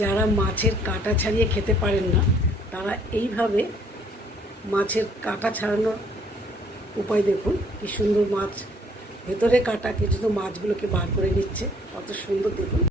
যারা মাছের কাঁটা ছাড়িয়ে খেতে পারেন না তারা এইভাবে মাছের কাঁটা ছাড়ানোর উপায় দেখুন। কি সুন্দর মাছ, ভেতরে কাঁটা কিছু তো মাছগুলোকে বার করে নিচ্ছে, কত সুন্দর দেখুন।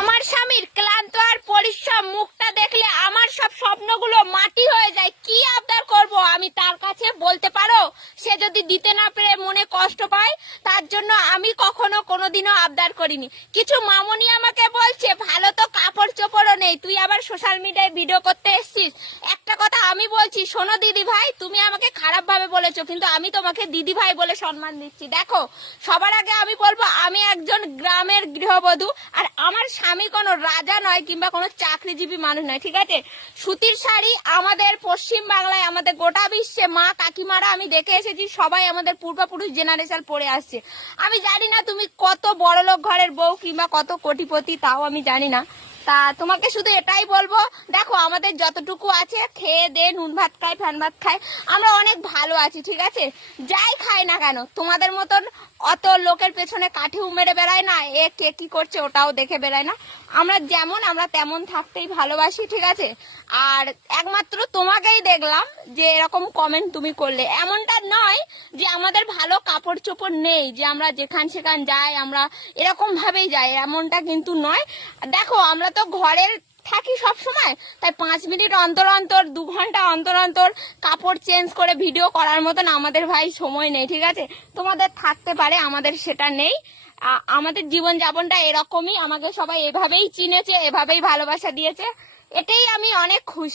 আমার স্বামীর ক্লান্ত আর পরিশ্রম মুখটা দেখলে আমার সব স্বপ্নগুলো মাটি হয়ে যায়। কি আবদার করব আমি তার কাছে, বলতে পারো? সে যদি দিতে না পেরে মনে কষ্ট পায়, তার জন্য আমি কখনো কোনোদিনও আবদার করিনি। কিছু মামুনি আমাকে বলছে ভালো তো কাপড় চোপড়ও নেই, তুই আবার সোশ্যাল মিডিয়ায় ভিডিও করতে এসেছিস। একটা কথা আমি বলছি, শোনো দিদি ভাই, তুমি আমাকে খারাপ ভাবে বলেছো, কিন্তু আমি তোমাকে দিদি ভাই বলে সম্মান দিচ্ছি। দেখো, সবার আগে আমি বলবো আমি একজন গ্রামের গৃহবধূ, আর আমার স্বামী কোনো রাজা নয় কিংবা কোনো চাকরিজীবী মানুষ নয়, ঠিক আছে? সুতির শাড়ি আমাদের পশ্চিম বাংলায়, আমাদের গোটা বিশ্বে মা কাকিমারা আমি দেখে এসেছি, সবাই আমাদের পূর্বপুরুষ জেনারেশন পরে আসছে। আমি জানি না তুমি কত বড়লোক ঘরের বউ কিংবা কত কোটিপতি, তাও আমি জানি না। তা তোমাকে শুধু এটাই বলবো, দেখো আমাদের যতটুকু আছে খেয়ে দে, নুন ভাত খাই, ফ্যান ভাত খাই, আমরা অনেক ভালো আছি, ঠিক আছে? যাই খাই না কেন, তোমাদের মতন অত লোকের পেছনে কাঠি মেরে বেড়ায় না, এ কে কি করছে ওটাও দেখে বেড়ায় না। আমরা যেমন আমরা তেমন থাকতেই ভালোবাসি, ঠিক আছে? আর একমাত্র তোমাকেই দেখলাম যে এরকম কমেন্ট তুমি করলে। এমনটা নয় যে আমাদের ভালো কাপড় চোপড় নেই, যে আমরা যেখান সেখান যাই আমরা এরকম ভাবেই যাই, এমনটা কিন্তু নয়। দেখো আমরা তো ঘরের থাকি সব সময়, তাই 5 মিনিট অন্তর অন্তর, 2 ঘন্টা অন্তর অন্তর কাপড় চেঞ্জ করে ভিডিও করার মতন আমাদের ভাই সময় নেই, ঠিক আছে? তোমাদের থাকতে পারে, আমাদের সেটা নেই। আমাদের জীবন যাপনটা এরকমই, আমাকে সবাই এভাবেই চিনেছে, এভাবেই ভালোবাসা দিয়েছে, এটাই আমি অনেক খুশি।